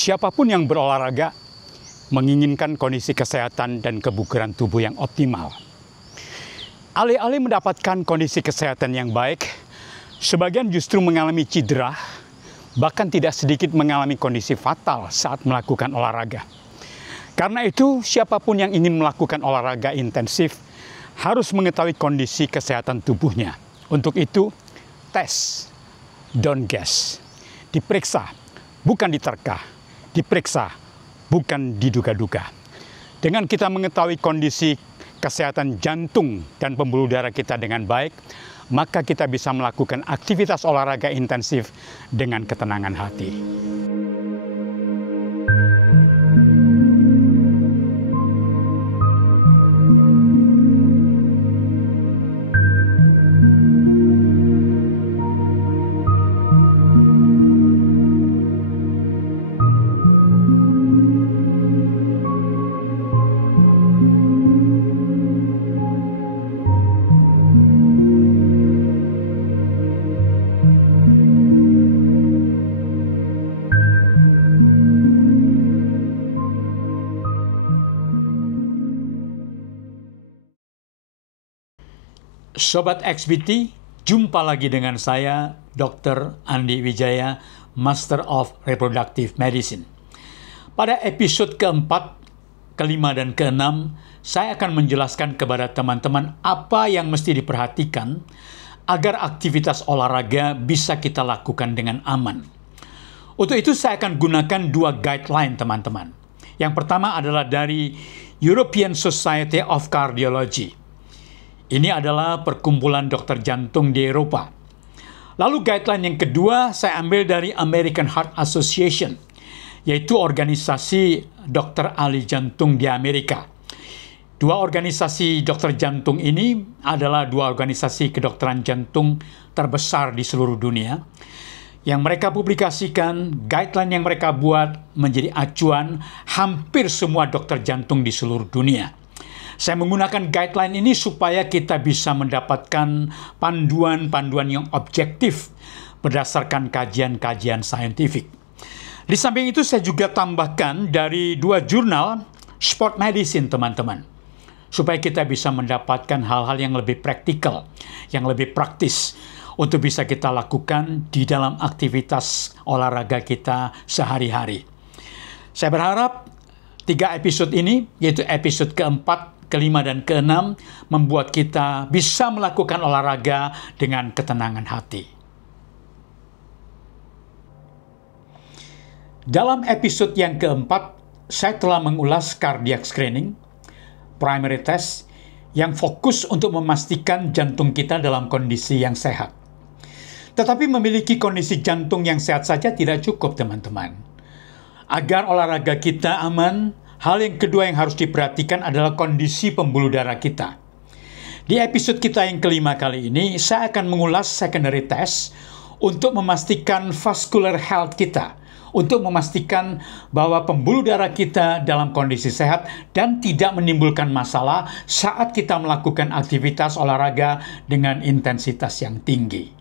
Siapapun yang berolahraga menginginkan kondisi kesehatan dan kebugaran tubuh yang optimal. Alih-alih mendapatkan kondisi kesehatan yang baik, sebagian justru mengalami cedera, bahkan tidak sedikit mengalami kondisi fatal saat melakukan olahraga. Karena itu, siapapun yang ingin melakukan olahraga intensif harus mengetahui kondisi kesehatan tubuhnya. Untuk itu, tes, don't guess. Diperiksa, bukan diterka. Diperiksa, bukan diduga-duga. Dengan kita mengetahui kondisi kesehatan jantung dan pembuluh darah kita dengan baik, maka kita bisa melakukan aktivitas olahraga intensif dengan ketenangan hati. Sobat XBT, jumpa lagi dengan saya, Dr. Andi Wijaya, Master of Reproductive Medicine. Pada episode keempat, kelima, dan keenam, saya akan menjelaskan kepada teman-teman apa yang mesti diperhatikan agar aktivitas olahraga bisa kita lakukan dengan aman. Untuk itu, saya akan gunakan dua guideline, teman-teman. Yang pertama adalah dari European Society of Cardiology. Ini adalah perkumpulan dokter jantung di Eropa. Lalu guideline yang kedua saya ambil dari American Heart Association, yaitu organisasi dokter ahli jantung di Amerika. Dua organisasi dokter jantung ini adalah dua organisasi kedokteran jantung terbesar di seluruh dunia. Yang mereka publikasikan, guideline yang mereka buat menjadi acuan hampir semua dokter jantung di seluruh dunia. Saya menggunakan guideline ini supaya kita bisa mendapatkan panduan-panduan yang objektif berdasarkan kajian-kajian saintifik. Di samping itu saya juga tambahkan dari dua jurnal sport medicine, teman-teman, supaya kita bisa mendapatkan hal-hal yang lebih praktikal, yang lebih praktis untuk bisa kita lakukan di dalam aktivitas olahraga kita sehari-hari. Saya berharap 3 episode ini, yaitu episode keempat, kelima, dan keenam, membuat kita bisa melakukan olahraga dengan ketenangan hati. Dalam episode yang keempat, saya telah mengulas cardiac screening, primary test, yang fokus untuk memastikan jantung kita dalam kondisi yang sehat. Tetapi memiliki kondisi jantung yang sehat saja tidak cukup, teman-teman. Agar olahraga kita aman, hal yang kedua yang harus diperhatikan adalah kondisi pembuluh darah kita. Di episode kita yang kelima kali ini, saya akan mengulas secondary test untuk memastikan vascular health kita, untuk memastikan bahwa pembuluh darah kita dalam kondisi sehat dan tidak menimbulkan masalah saat kita melakukan aktivitas olahraga dengan intensitas yang tinggi.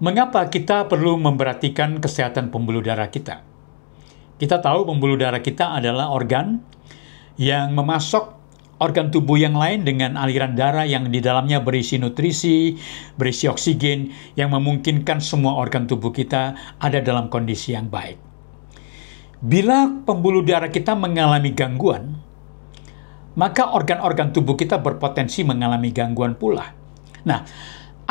Mengapa kita perlu memperhatikan kesehatan pembuluh darah kita? Kita tahu pembuluh darah kita adalah organ yang memasok organ tubuh yang lain dengan aliran darah yang di dalamnya berisi nutrisi, berisi oksigen, yang memungkinkan semua organ tubuh kita ada dalam kondisi yang baik. Bila pembuluh darah kita mengalami gangguan, maka organ-organ tubuh kita berpotensi mengalami gangguan pula. Nah,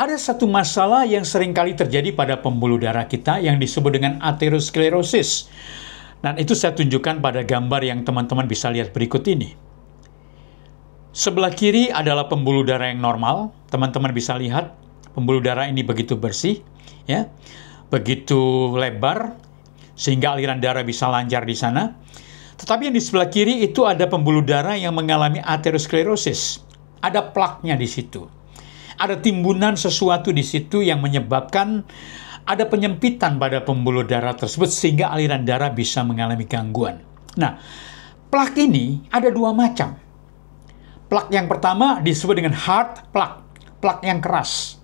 ada satu masalah yang seringkali terjadi pada pembuluh darah kita yang disebut dengan aterosklerosis. Dan itu saya tunjukkan pada gambar yang teman-teman bisa lihat berikut ini. Sebelah kiri adalah pembuluh darah yang normal. Teman-teman bisa lihat pembuluh darah ini begitu bersih, ya, begitu lebar, sehingga aliran darah bisa lancar di sana. Tetapi yang di sebelah kiri itu ada pembuluh darah yang mengalami aterosklerosis. Ada plaknya di situ. Ada timbunan sesuatu di situ yang menyebabkan ada penyempitan pada pembuluh darah tersebut sehingga aliran darah bisa mengalami gangguan. Nah, plak ini ada dua macam. Plak yang pertama disebut dengan hard plak, plak yang keras,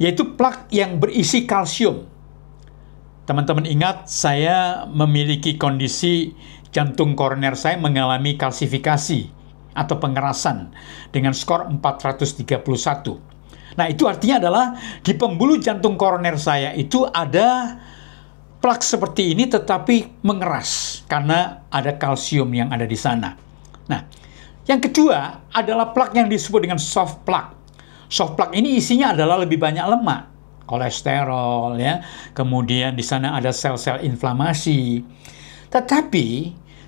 yaitu plak yang berisi kalsium. Teman-teman ingat, saya memiliki kondisi jantung koroner saya mengalami kalsifikasi atau pengerasan dengan skor 431. Nah, itu artinya adalah di pembuluh jantung koroner saya itu ada plak seperti ini tetapi mengeras karena ada kalsium yang ada di sana. Nah, yang kedua adalah plak yang disebut dengan soft plak. Soft plak ini isinya adalah lebih banyak lemak, kolesterol ya. Kemudian di sana ada sel-sel inflamasi. Tetapi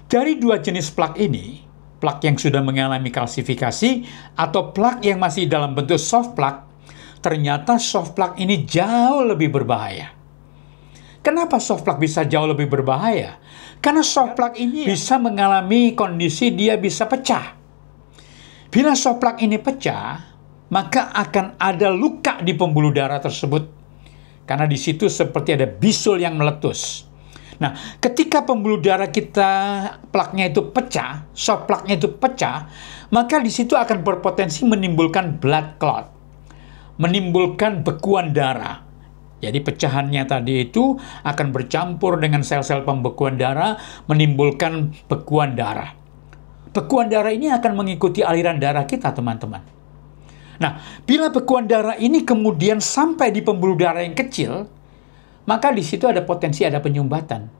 dari dua jenis plak ini, plak yang sudah mengalami kalsifikasi atau plak yang masih dalam bentuk soft plak, ternyata soft plak ini jauh lebih berbahaya. Kenapa soft plak bisa jauh lebih berbahaya? Karena soft plak ini bisa mengalami kondisi dia bisa pecah. Bila soft plak ini pecah, maka akan ada luka di pembuluh darah tersebut. Karena di situ seperti ada bisul yang meletus. Nah, ketika pembuluh darah kita, plaknya itu pecah, soft plaknya itu pecah, maka di situ akan berpotensi menimbulkan blood clot, menimbulkan bekuan darah. Jadi pecahannya tadi itu akan bercampur dengan sel-sel pembekuan darah, menimbulkan bekuan darah. Bekuan darah ini akan mengikuti aliran darah kita, teman-teman. Nah, bila bekuan darah ini kemudian sampai di pembuluh darah yang kecil, maka di situ ada potensi ada penyumbatan.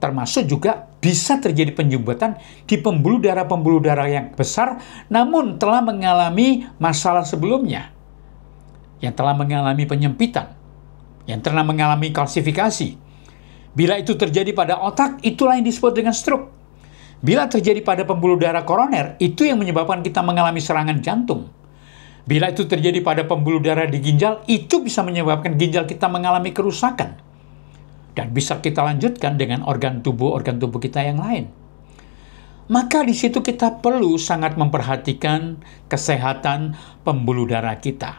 Termasuk juga bisa terjadi penyumbatan di pembuluh darah yang besar, namun telah mengalami masalah sebelumnya, yang telah mengalami penyempitan, yang telah mengalami kalsifikasi. Bila itu terjadi pada otak, itulah yang disebut dengan stroke. Bila terjadi pada pembuluh darah koroner, itu yang menyebabkan kita mengalami serangan jantung. Bila itu terjadi pada pembuluh darah di ginjal, itu bisa menyebabkan ginjal kita mengalami kerusakan. Dan bisa kita lanjutkan dengan organ tubuh kita yang lain. Maka di situ kita perlu sangat memperhatikan kesehatan pembuluh darah kita.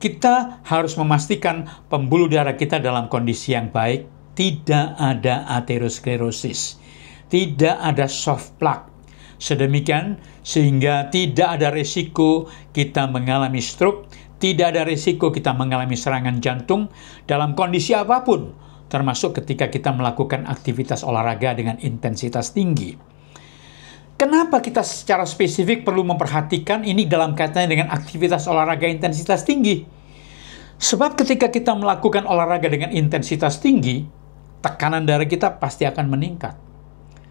Kita harus memastikan pembuluh darah kita dalam kondisi yang baik, tidak ada aterosklerosis, tidak ada soft plak. Sedemikian sehingga tidak ada risiko kita mengalami stroke, tidak ada risiko kita mengalami serangan jantung dalam kondisi apapun, termasuk ketika kita melakukan aktivitas olahraga dengan intensitas tinggi. Kenapa kita secara spesifik perlu memperhatikan ini dalam kaitannya dengan aktivitas olahraga intensitas tinggi? Sebab ketika kita melakukan olahraga dengan intensitas tinggi, tekanan darah kita pasti akan meningkat.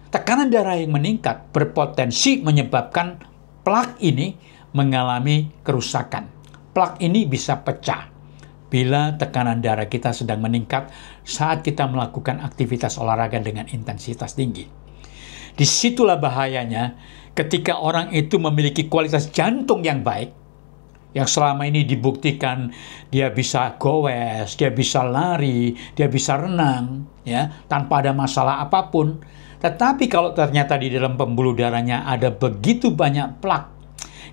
Tekanan darah yang meningkat berpotensi menyebabkan plak ini mengalami kerusakan. Plak ini bisa pecah bila tekanan darah kita sedang meningkat saat kita melakukan aktivitas olahraga dengan intensitas tinggi. Disitulah bahayanya ketika orang itu memiliki kualitas jantung yang baik, yang selama ini dibuktikan dia bisa goes, dia bisa lari, dia bisa renang, ya, tanpa ada masalah apapun. Tetapi kalau ternyata di dalam pembuluh darahnya ada begitu banyak plak,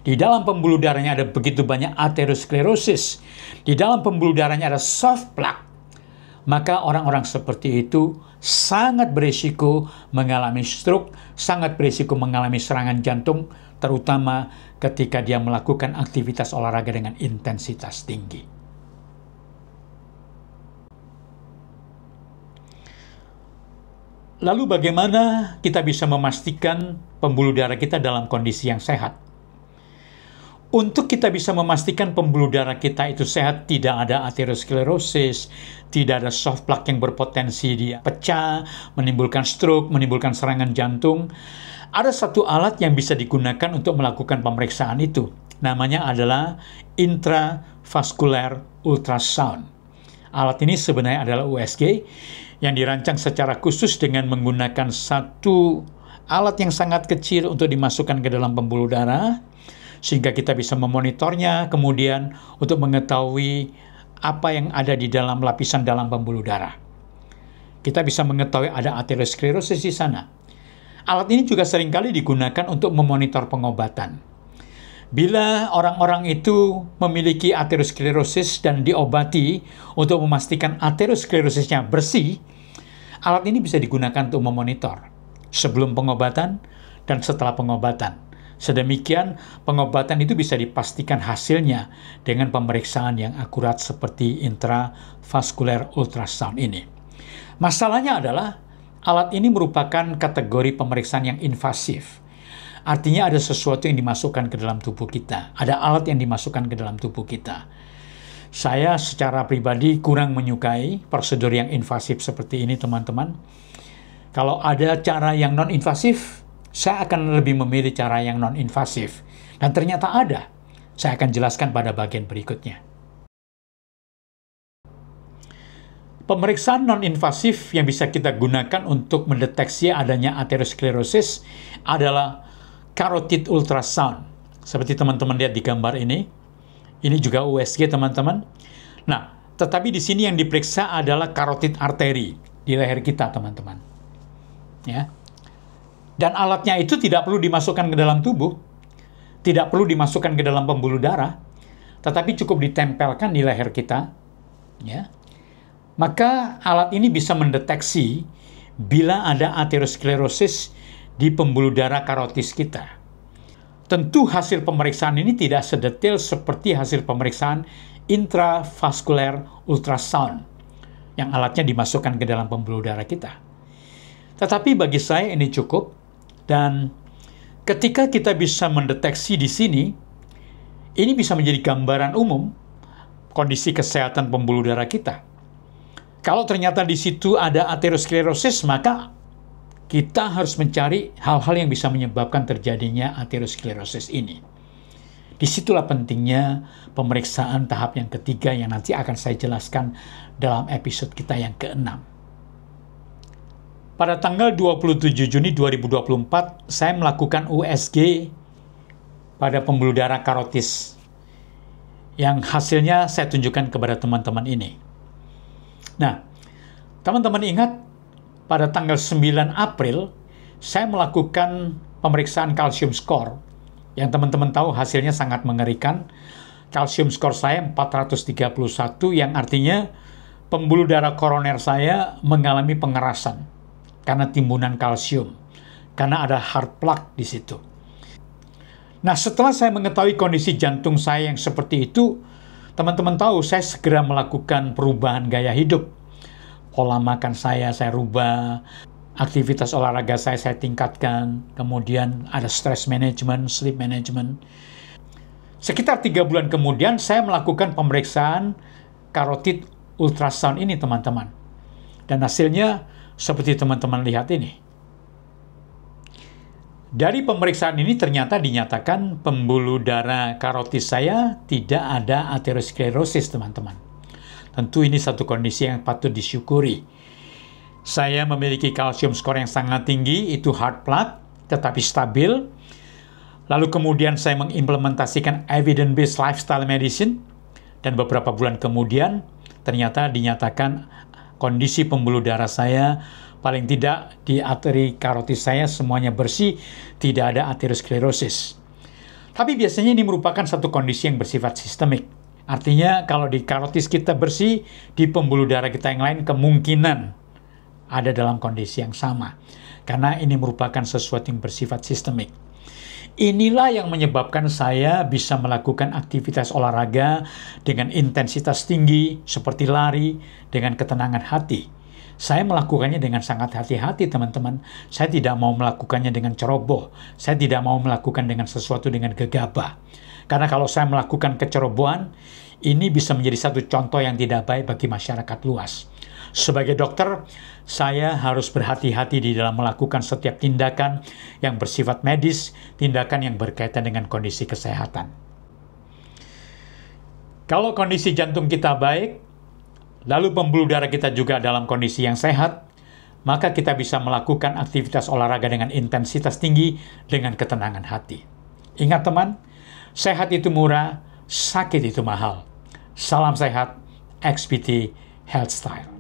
di dalam pembuluh darahnya ada begitu banyak aterosklerosis, di dalam pembuluh darahnya ada soft plak, maka orang-orang seperti itu sangat berisiko mengalami stroke, sangat berisiko mengalami serangan jantung, terutama ketika dia melakukan aktivitas olahraga dengan intensitas tinggi. Lalu bagaimana kita bisa memastikan pembuluh darah kita dalam kondisi yang sehat? Untuk kita bisa memastikan pembuluh darah kita itu sehat, tidak ada aterosklerosis, tidak ada soft plak yang berpotensi dia pecah, menimbulkan stroke, menimbulkan serangan jantung, ada satu alat yang bisa digunakan untuk melakukan pemeriksaan itu. Namanya adalah intravascular ultrasound. Alat ini sebenarnya adalah USG yang dirancang secara khusus dengan menggunakan satu alat yang sangat kecil untuk dimasukkan ke dalam pembuluh darah, sehingga kita bisa memonitornya, kemudian untuk mengetahui apa yang ada di dalam lapisan dalam pembuluh darah. Kita bisa mengetahui ada aterosklerosis di sana. Alat ini juga seringkali digunakan untuk memonitor pengobatan. Bila orang-orang itu memiliki aterosklerosis dan diobati untuk memastikan aterosklerosisnya bersih, alat ini bisa digunakan untuk memonitor sebelum pengobatan dan setelah pengobatan. Sedemikian, pengobatan itu bisa dipastikan hasilnya dengan pemeriksaan yang akurat seperti intravascular ultrasound ini. Masalahnya adalah alat ini merupakan kategori pemeriksaan yang invasif. Artinya ada sesuatu yang dimasukkan ke dalam tubuh kita. Ada alat yang dimasukkan ke dalam tubuh kita. Saya secara pribadi kurang menyukai prosedur yang invasif seperti ini, teman-teman. Kalau ada cara yang non-invasif, saya akan lebih memilih cara yang non-invasif. Dan ternyata ada. Saya akan jelaskan pada bagian berikutnya. Pemeriksaan non-invasif yang bisa kita gunakan untuk mendeteksi adanya aterosklerosis adalah carotid ultrasound. Seperti teman-teman lihat di gambar ini. Ini juga USG, teman-teman. Nah, tetapi di sini yang diperiksa adalah carotid artery di leher kita, teman-teman. Ya. Dan alatnya itu tidak perlu dimasukkan ke dalam tubuh, tidak perlu dimasukkan ke dalam pembuluh darah, tetapi cukup ditempelkan di leher kita. Ya. Maka alat ini bisa mendeteksi bila ada aterosklerosis di pembuluh darah karotis kita. Tentu hasil pemeriksaan ini tidak sedetail seperti hasil pemeriksaan intravascular ultrasound yang alatnya dimasukkan ke dalam pembuluh darah kita. Tetapi bagi saya ini cukup, dan ketika kita bisa mendeteksi di sini, ini bisa menjadi gambaran umum kondisi kesehatan pembuluh darah kita. Kalau ternyata di situ ada aterosklerosis, maka kita harus mencari hal-hal yang bisa menyebabkan terjadinya aterosklerosis ini. Disitulah pentingnya pemeriksaan tahap yang ketiga yang nanti akan saya jelaskan dalam episode kita yang ke-6. Pada tanggal 27 Juni 2024, saya melakukan USG pada pembuluh darah karotis yang hasilnya saya tunjukkan kepada teman-teman ini. Nah, teman-teman ingat, pada tanggal 9 April, saya melakukan pemeriksaan kalsium score, yang teman-teman tahu hasilnya sangat mengerikan. Kalsium score saya 431, yang artinya pembuluh darah koroner saya mengalami pengerasan karena timbunan kalsium, karena ada heart plaque di situ. Nah, setelah saya mengetahui kondisi jantung saya yang seperti itu, teman-teman tahu saya segera melakukan perubahan gaya hidup. Pola makan saya rubah, aktivitas olahraga saya tingkatkan, kemudian ada stress management, sleep management. Sekitar 3 bulan kemudian, saya melakukan pemeriksaan carotid ultrasound ini, teman-teman. Dan hasilnya seperti teman-teman lihat ini. Dari pemeriksaan ini ternyata dinyatakan pembuluh darah karotis saya tidak ada aterosklerosis, teman-teman. Tentu ini satu kondisi yang patut disyukuri. Saya memiliki kalsium skor yang sangat tinggi, itu heart plaque, tetapi stabil. Lalu kemudian saya mengimplementasikan evidence-based lifestyle medicine, dan beberapa bulan kemudian ternyata dinyatakan kondisi pembuluh darah saya, paling tidak di arteri karotis saya semuanya bersih, tidak ada aterosklerosis. Tapi biasanya ini merupakan satu kondisi yang bersifat sistemik. Artinya kalau di karotis kita bersih, di pembuluh darah kita yang lain kemungkinan ada dalam kondisi yang sama. Karena ini merupakan sesuatu yang bersifat sistemik. Inilah yang menyebabkan saya bisa melakukan aktivitas olahraga dengan intensitas tinggi seperti lari dengan ketenangan hati. Saya melakukannya dengan sangat hati-hati, teman-teman. Saya tidak mau melakukannya dengan ceroboh. Saya tidak mau melakukan dengan sesuatu dengan gegabah. Karena kalau saya melakukan kecerobohan, ini bisa menjadi satu contoh yang tidak baik bagi masyarakat luas. Sebagai dokter, saya harus berhati-hati di dalam melakukan setiap tindakan yang bersifat medis, tindakan yang berkaitan dengan kondisi kesehatan. Kalau kondisi jantung kita baik, lalu pembuluh darah kita juga dalam kondisi yang sehat, maka kita bisa melakukan aktivitas olahraga dengan intensitas tinggi dengan ketenangan hati. Ingat teman, sehat itu murah, sakit itu mahal. Salam sehat, XBT Health Style.